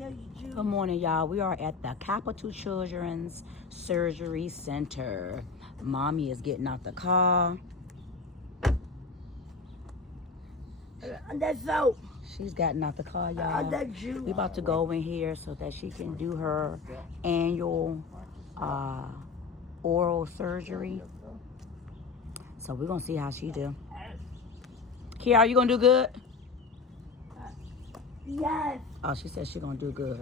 Good morning, y'all. We are at the Capital Children's Surgery Center. Mommy is getting out the car. That's so. She's gotten out the car, y'all. That's you. We about to go in here so that she can do her annual oral surgery. So we're gonna see how she do. Kiara, you gonna do good? Yes. Oh, she said she gonna do good.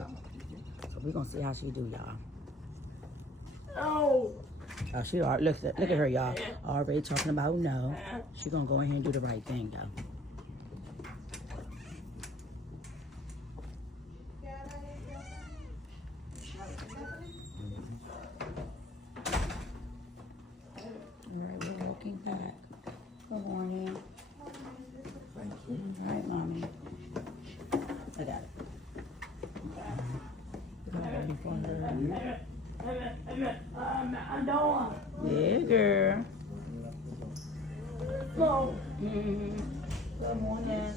So we're gonna see how she do, y'all. Oh. Oh, she already, look at her, y'all. Already talking about no. She gonna go in here and do the right thing, though. All right, we're walking back. Good morning. Thank you. All right, mommy. I got it. Ready for her. Yeah, girl. No. Good morning.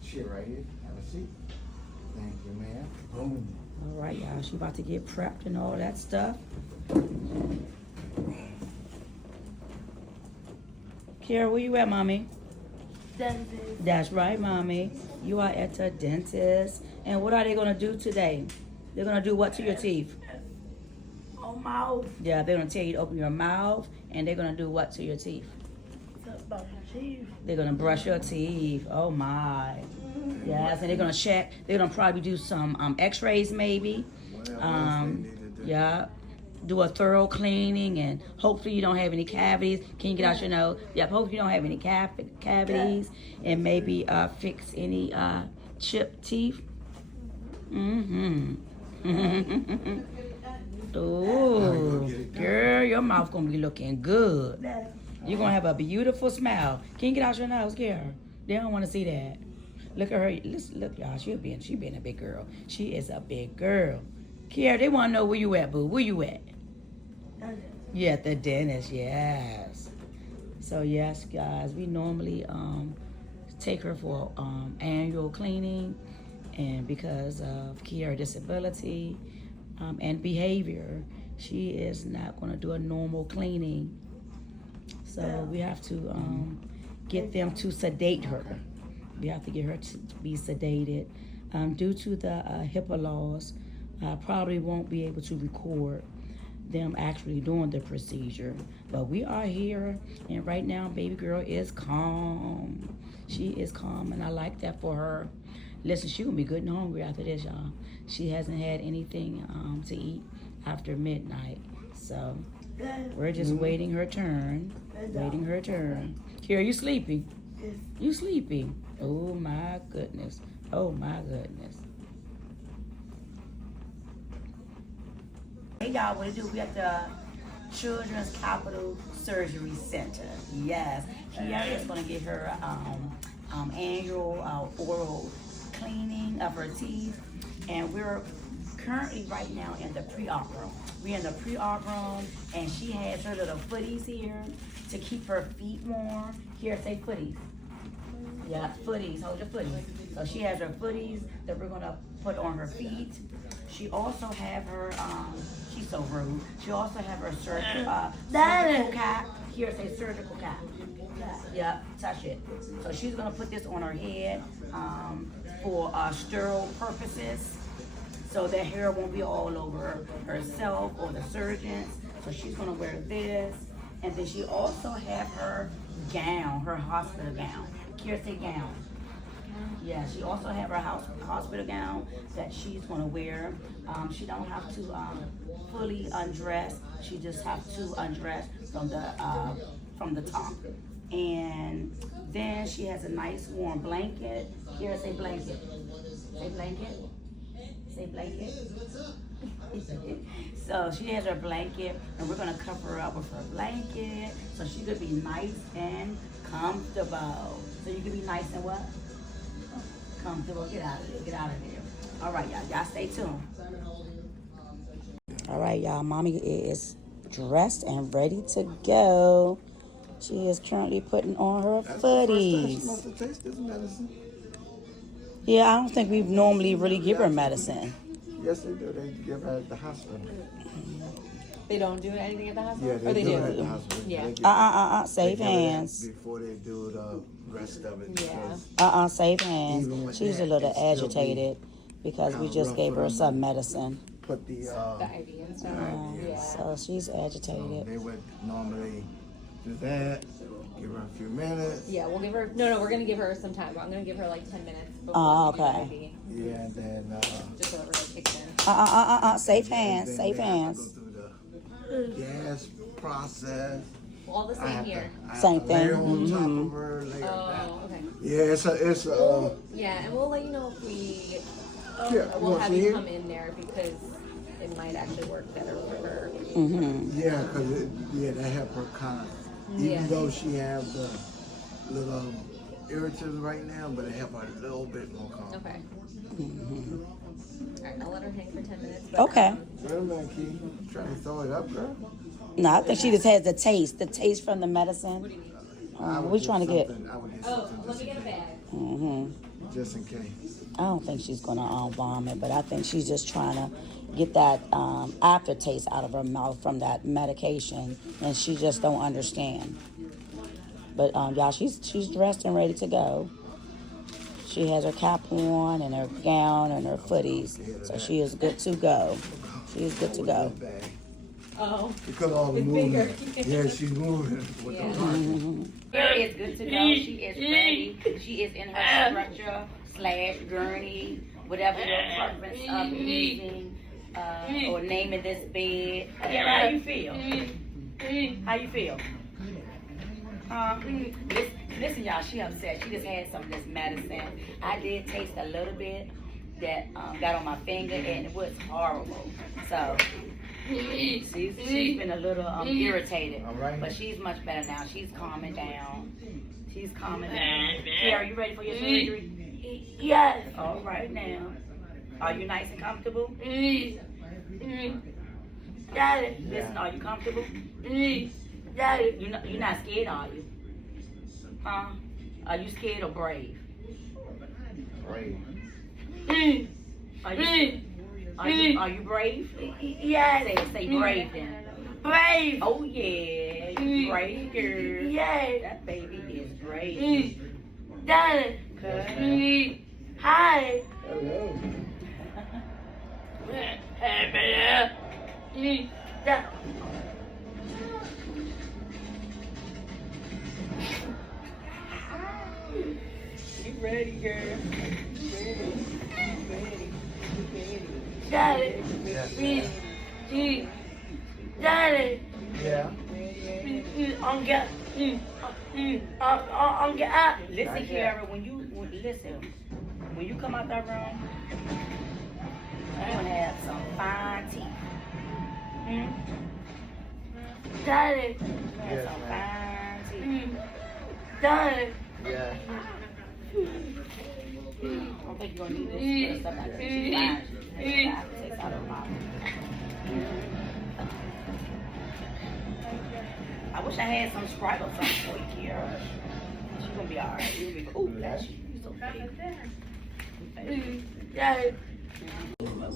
Sit right here. Have a seat. Thank you, ma'am. Boom. All right, y'all. She about to get prepped and all that stuff. Kara, where you at, mommy? Dentist. That's right, mommy. You are at the dentist. And what are they gonna do today? They're gonna do what to your teeth? On mouth. Yeah, they're gonna tell you to open your mouth, and they're gonna do what to your teeth? About the teeth. They're gonna brush your teeth. Oh my. Yes, and they're gonna check. They're gonna probably do some X-rays, maybe. Yeah. Do a thorough cleaning, and hopefully you don't have any cavities. Can you get out your nose? Yep. Hopefully you don't have any cavities, and maybe fix any chipped teeth. Oh, girl, your mouth gonna be looking good. You're gonna have a beautiful smile. Can you get out your nose, girl? They don't want to see that. Look at her. Look, y'all. She being a big girl. She is a big girl. Kiara, they want to know where you at, boo. Where you at? You at the dentist, yes. So yes, guys, we normally take her for annual cleaning, and because of Kiara's disability and behavior, she is not going to do a normal cleaning. So we have to get them to sedate her. We have to get her to be sedated. Due to the HIPAA laws, I probably won't be able to record them actually doing the procedure. But we are here, and right now, baby girl is calm. She is calm, and I like that for her. Listen, she gonna be good and hungry after this, y'all. She hasn't had anything to eat after midnight. So we're just waiting her turn. Waiting her turn. Kira, you sleepy? You sleepy? Oh my goodness. Oh my goodness. Hey y'all, what it do? We at the Children's Capital Surgery Center. Yes. Kiara is gonna get her annual oral cleaning of her teeth, and we're currently right now in the pre-op room. We're in the pre-op room, and she has her little footies here to keep her feet warm. Here, say footies. Yeah, footies. Hold your footies. So she has her footies that we're gonna put on her feet. She also have her she's so rude. She also have her surgical cap. Here, say surgical cap. Yeah, touch it. So she's gonna put this on her head for sterile purposes, so that hair won't be all over herself or the surgeons. So she's gonna wear this, and then she also have her gown, her hospital gown. Kira, say gown. Yeah, she also have her hospital gown that she's gonna wear. She don't have to fully undress. She just have to undress from the top. And then she has a nice warm blanket. Kira, say blanket. Say blanket. Say blanket. So she has her blanket, and we're gonna cover her up with her blanket so she could be nice and comfortable. So you can be nice and what? Comfortable. Get out of there. Get out of there. All right, y'all. Y'all stay tuned. All right, y'all. Mommy is dressed and ready to go. She is currently putting on her That's the first time she footies. must have tasted this medicine. Yeah, I don't think we normally really give her medicine. Yes, they do. They give her at the hospital. They don't do anything at the hospital? Yeah, Or they they do do? it at the hospital. Yeah. They give- Save they give her that hands. before they do the rest of it. Yeah. because Save Even hands. with She's a that, little it still be agitated because we kinda just rough gave for her them. some medicine. Put the The IV and stuff. Yeah. So she's agitated. they would normally do that. Give her a few minutes. Yeah, we'll give her. No, we're gonna give her some time. I'm gonna give her like 10 minutes before Oh, we do okay. the IV, Yeah, and then just so it really kicks in. Safe hands. then Safe they have to hands. Go through the gas process. All the I same have here. to, I have Same to lay her thing. on top Mhm. of her, lay her down. Oh, okay. Yeah, it's a Yeah, and we'll let you know if we. Yeah, We'll well, have see you here? come in there because it might actually work better for her. yeah, cause they help her kind of, even Yeah. though she have the little irritants right now, but it help her a little bit more calm. Okay. Alright, I'll let her hang for 10 minutes. But, Okay. Wait a minute, Key. You trying to throw it up, girl? No, I think she just has the taste from the medicine. I would We get trying to get. something- I would get Oh, something let me get a bag. just in case. I don't think she's gonna vomit, but I think she's just trying to get that aftertaste out of her mouth from that medication, and she just don't understand. But y'all, she's dressed and ready to go. She has her cap on and her gown and her footies, so she is good to go. She is good to go. Bag. Oh. Because all the It's movement. bigger. Yeah, she's moving. With Yeah. the heart. Girl is good to go. She is ready. She is in her structure / journey, whatever your preference of using or naming this bed. How you feel? How you feel? Listen, y'all, she upset. She just had some of this medicine. I did taste a little bit that got on my finger, and it was horrible. So she's been a little irritated, All right. but she's much better now. She's calming down. She's calming down. Yeah, are you ready for your surgery? Yes. All right now. Are you nice and comfortable? Daddy. Listen, are you comfortable? Daddy. You're not scared, are you? Huh? Are you scared or brave? Great. Are you brave? Yes. Say brave then. Brave. Oh yeah, you brave girl. Yes. That baby is brave. Daddy. Okay. Hi. Hello. Dad. You ready, girl? You ready? Daddy. Yes. Daddy. Yeah. On get. On get up. Listen, Kiara, when you come out that room, you're gonna have some fine teeth. Daddy. You're gonna have some fine teeth. Daddy. Yeah. I don't think you're gonna need this stuff like that. She's fine. She's 5 or 6 out of her mouth. I wish I had some Sprite or something for you, Kiara. She's gonna be alright. You'll be. Oh, bless you. You're so big. Daddy.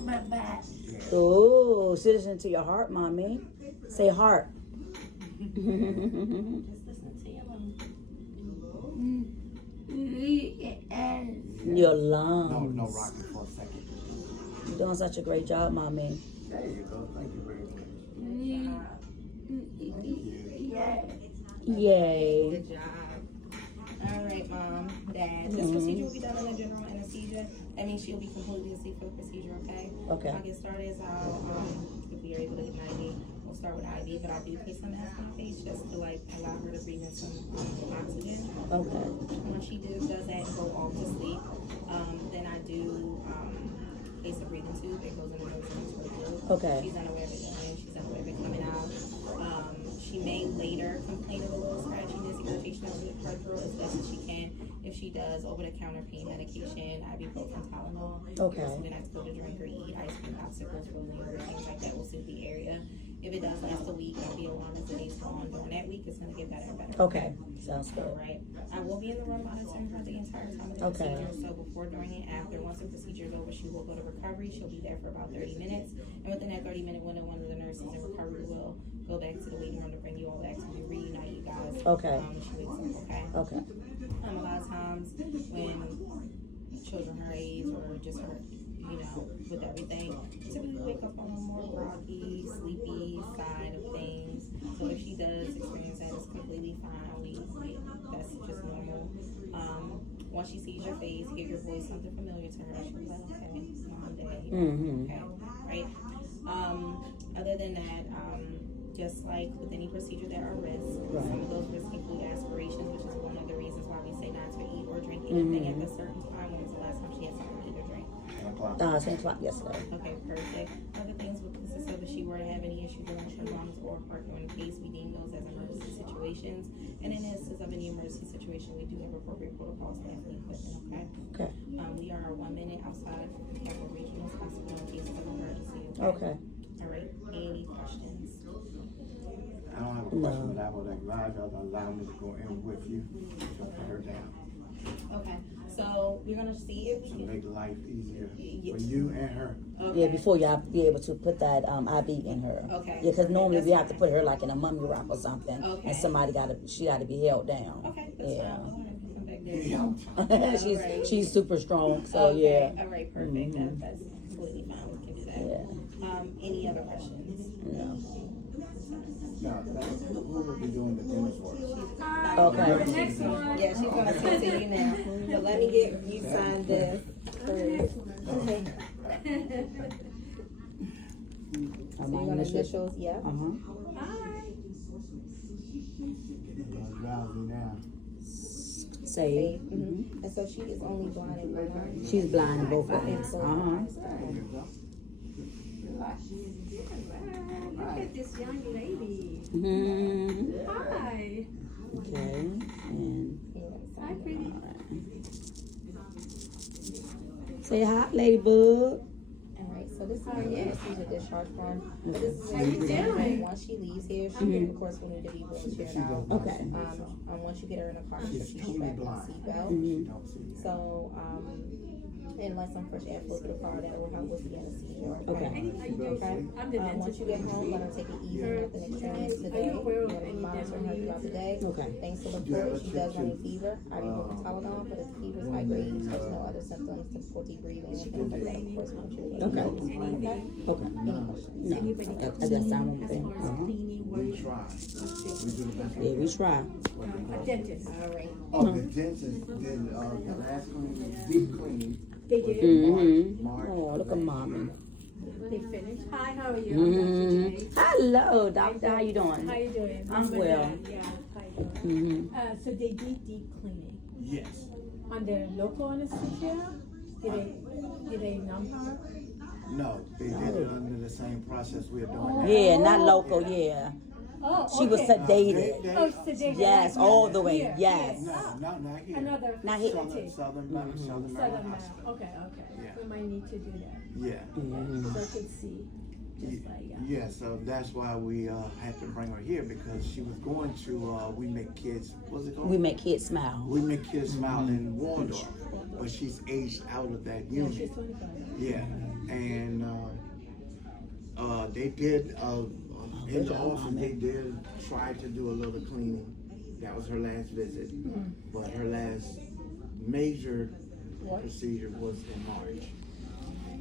My back. Oh, citizen to your heart, mommy. Say heart. Your lungs. No, Rocky for a second. You're doing such a great job, mommy. There you go. Thank you very much. Yay. Good job. All right, Mom, Dad. This procedure will be done under general anesthesia. That means she'll be completely asleep for the procedure, okay? Okay. I'll get started. If we are able to get an IV, we'll start with IV, but I do place some mask on her face just to like allow her to breathe in some oxygen. Okay. Once she does that and go off to sleep, then I do place a breathing tube. It goes in the nose and into her throat. Okay. She's unaware of it going in. She's unaware of it coming out. She may later complain of a little scratchiness, irritation of her throat as best as she can. If she does, over-the-counter pain medication, ibuprofen, Tylenol. Okay. If there's something I have to go to drink or eat, ice cream, popsicles, frozen yogurt, things like that will soothe the area. If it does last a week, I'll be alarmed as the days go on. During that week, it's gonna get better and better. Okay, sounds good. All right. I will be in the room monitoring her the entire time of the Okay. procedure. So before, during, and after, once the procedure is over, she will go to recovery. She'll be there for about 30 minutes. And within that 30-minute window, one of the nurses in recovery will go back to the waiting room to bring you all back to reunite you guys. Okay. She wakes up, okay? Okay. A lot of times when children her age or just her, you know, with everything, typically wake up on a more groggy, sleepy side of things. So if she does experience that, it's completely fine. That's just normal. Once she sees your face, hear your voice, something familiar to her, she'll be like, okay, mom, dad, okay, right? Other than that, just like with any procedure, there are risks. Right. Some of those risks include aspirations, which is one of the reasons why we say not to eat or drink anything at a certain time. When was the last time she had something to eat or drink? 10 o'clock yesterday. Okay, perfect. Other things would consist of if she were to have any issue dealing with her lungs or heart during the case, we deem those as emergency situations. And in the instance of any emergency situation, we do have appropriate protocols and equipment, okay? Okay. We are 1 minute outside of Capital Regional's hospital in cases of emergency, Okay. All right, any questions? I don't have a question, but I would advise y'all to allow me to go in with you to put her down. Okay, so we're gonna see if To we can. make life easier for you and her. Yeah, before y'all be able to put that IV in her. Okay. Yeah, because normally we have to put her like in a mummy rock or something, Okay. and she gotta be held down. Okay, that's Yeah. fine. Come back there. she's super strong, so Okay, yeah. all right, perfect. That's completely fine. We can do that. Yeah. Any other questions? No. No, who will be doing the dentist work? Okay. Yeah, she's gonna send to you now. So let me get you signed this first. Okay. So you're gonna initials, yeah? Drive me now. Save. Mm-hmm. And so she is only blind in one eye. She's blind in both Okay, eyes. so Look at this young lady. Hi. Okay. And Hi, pretty. say hi, Ladybug. Alright, so this is her procedure discharge form. So this is How you doing? once she leaves here, she of course will need to be wheelchaired out. Okay. Once you get her in the car, she'll She's be totally strapped with a blind. seatbelt. She don't see. So, unless some fresh air flow through the car, that will help with the anesthesia. Okay. How you doing? Okay. I'm the Once you get home, let her take it easy with an experience today. Are you aware of We're any monitoring her throughout the day. Okay. Things to look for, she does run a fever. Ibuprofen Tylenol, but if the fever is high grade, there's no other symptoms, difficulty breathing, anything like that, of course, we'll treat it. Okay. Okay? Okay. Any questions? No. Anybody I just sound one as thing. far as cleaning, We work, try. We do the best we Yeah, we try. a dentist? Alright. Oh, the dentist did, the last cleaning, deep cleaning. They did? Mm-hmm. March. Oh, look at mommy. They finished? Hi, how are you? Mm-hmm. I'm Dr. J. Hello, doctor. How you doing? How you doing? I'm well. Yeah, how you doing? Mm-hmm. So they did deep cleaning. Yes. Under local anesthesia? Did they numb her? No, they did it under the same process we're doing now. Yeah, not local. Yeah, Oh, she was okay. sedated. Oh, sedated. Yes, like all here, the way. here, Yes. here. No, not here. Another Not here. facility. Southern Southern Maryland Maryland. Hospital. Okay. Yeah. We might need to do that. Yeah. Mm-hmm. So I could see. Just like, Yeah, so that's why we had to bring her here because she was going to We Make Kids, what's it called? We make kids smile. We Make Kids Smile in Waldorf, but she's aged out of that unit. she's 25. Yeah, and they did in the office. They did try to do a little cleaning. That was her last visit, but her last major procedure was in March.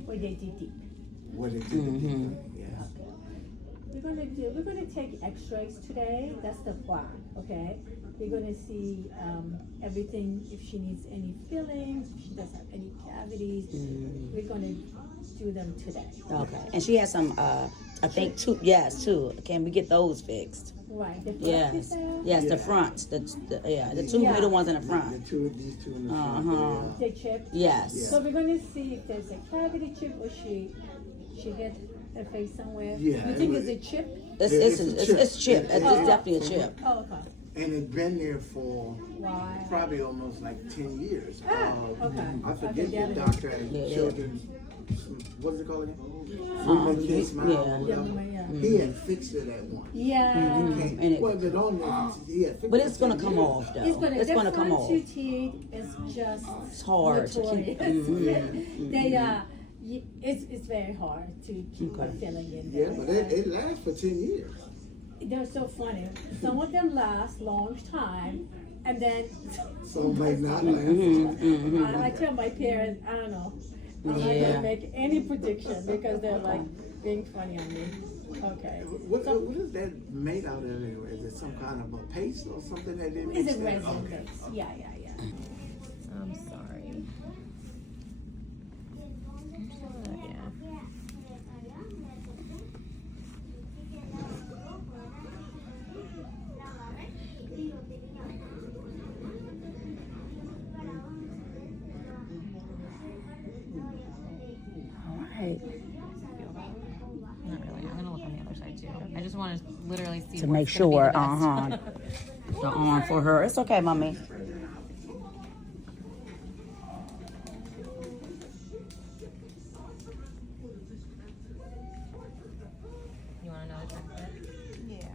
Where they did deep. What it did, yeah. We're gonna take X-rays today. That's the plan, okay? We're gonna see everything. If she needs any fillings, if she does have any cavities, we're gonna do them today. Okay, and she has some. I think two. Yes, two. Can we get those fixed? Right. The front Yes. is there. Yes, the Yeah. fronts. The two Yeah. middle ones in the These front. two in the front. Uh-huh. The chip. Yes. So we're gonna see if there's a cavity chip or she hit her face somewhere. Yeah, You it think was- it's a chip? It's chip. It's definitely a chip. Oh, okay. And it's been there for Why? probably almost like 10 years. Okay. I Okay, forget that the is- doctor at Yeah. Children's what is it called again? Freeman Kid Smile. yeah. or whatever. Yeah. He had fixed it at once. Yeah. And it- Well, but on there, he had fixed But it it's gonna for come years. off though. It's gonna come off. two teeth is just It's hard to keep. notorious. It's very hard to keep Okay. a filling in Yeah, there. but it lasts for 10 years. They're so funny. Some of them last long time, and then Some may not last. I tell my parents, I don't know. I'm not Yeah. gonna make any prediction because they're like being funny on me. Okay. What is that made out of anyway? Is it some kind of a paste or something that they mix It's a that? resin Okay. mix. Yeah. I'm sorry. Yeah. Alright. Not really. I'm gonna look on the other side too. I just want to literally see To what's make gonna be sure, the best. The arm for her. It's okay, mommy. You want another check bit?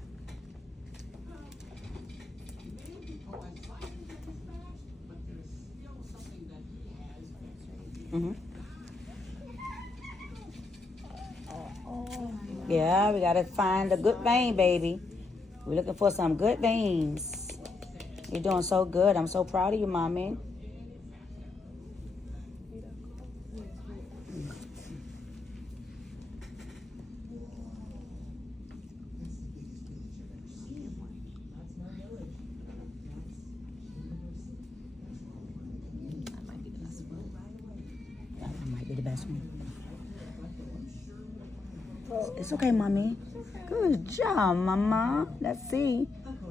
Yeah, we gotta find a good vein, baby. We're looking for some good veins. You're doing so good. I'm so proud of you, mommy. That might be the best one. That might be the best one. It's okay, mommy. Good job, mama. Let's see.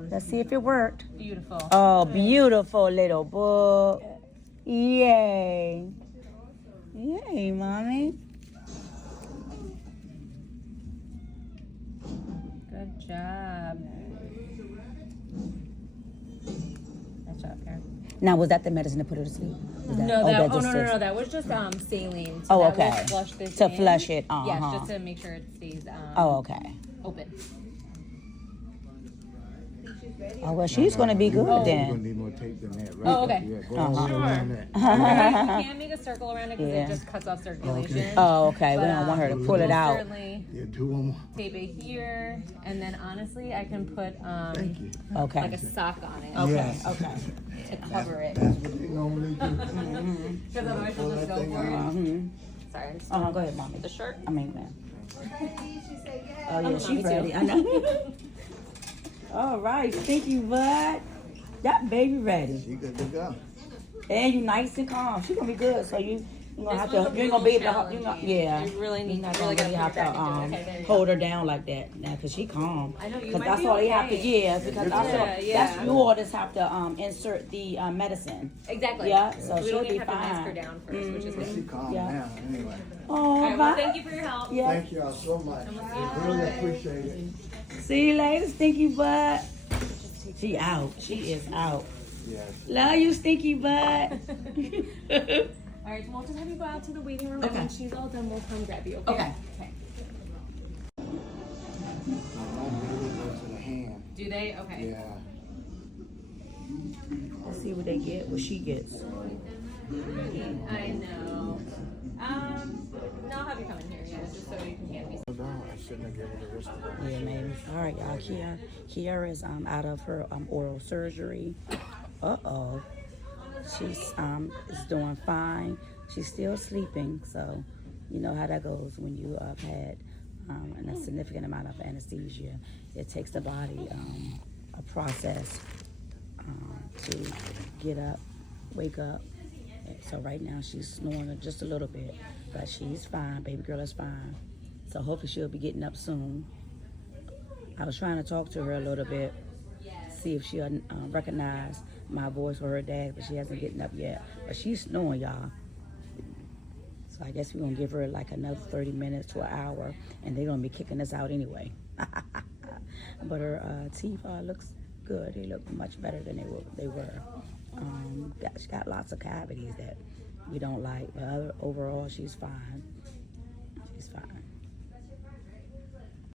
Let's see if it worked. Beautiful. Oh, beautiful little book. Yay. Yay, mommy. Good job. Nice job, Karen. Now, was that the medicine to put her to sleep? Was that- No, that no, just no, is- that was just saline. Oh, that will okay. Flush this To in. flush it, Yes, uh-huh. just to make sure it stays Oh, okay. open. Oh, well, she's going to be good You're gonna then. need more tape than that, right? Oh, okay. Yeah, go Uh-huh. all around that. You can make a circle around it because Yeah. it just cuts off circulation. Oh, okay. We But, don't want her to pull we'll it out. Certainly Yeah, do one more. tape it here, and then honestly, I can put Thank you. Okay. like a sock on it Okay, Yes. okay. to cover it. That's what they normally do. Because otherwise, she'll just go for it. Mhm. Sorry, I'm just Uh-huh, go ahead, mommy. the shirt. I mean, man. Oh, yeah, she's Me too. ready. I know. All right, stinky butt. That baby ready. You good to go. And you nice and calm. She gonna be good. So you gonna have This to. one's You ain't gonna be able to. challenging. You gonna, yeah. You really need- You're not really gonna gotta have put your to back into it. Okay, there you hold her down like that now, cause she calm. I know, you Cause might that's be all they have to. okay. Yeah, because that's Yeah, all. yeah. That's you all just have to insert the medicine. Exactly. Yeah, so we she'll don't be even have to mask her fine. down first, which is She good. calm Yeah. now, anyway. Oh, All right, well, bye. thank you for your help. Yeah. Thank y'all so much. Really appreciate it. See you later, stinky butt. She out. She is out. Yes. Love you, stinky butt. All right, so we'll just have you go out to the waiting room, Okay. and when she's all done, we'll come grab you. Okay. Okay. My mom really goes to the hand. Do they? Okay. Yeah. Let's see what they get. What she gets. I know. No, I'll have you come in here, yeah, just so you can hand me. No, I shouldn't have given her the risk of Yeah, maybe. All right, y'all. Kiara is out of her oral surgery. Uh-oh. She's is doing fine. She's still sleeping, so you know how that goes when you have had a significant amount of anesthesia. It takes the body a process to get up, wake up. So right now she's snoring just a little bit, but she's fine. Baby girl is fine. So hopefully she'll be getting up soon. I was trying to talk to her a little bit, see if she'll recognize my voice or her dad, but she hasn't getting up yet. But she's snoring, y'all. So I guess we're gonna give her like another 30 minutes to an hour, and they're gonna be kicking us out anyway. But her teeth looks good. They look much better than they were. She got lots of cavities that we don't like, but overall she's fine. It's fine.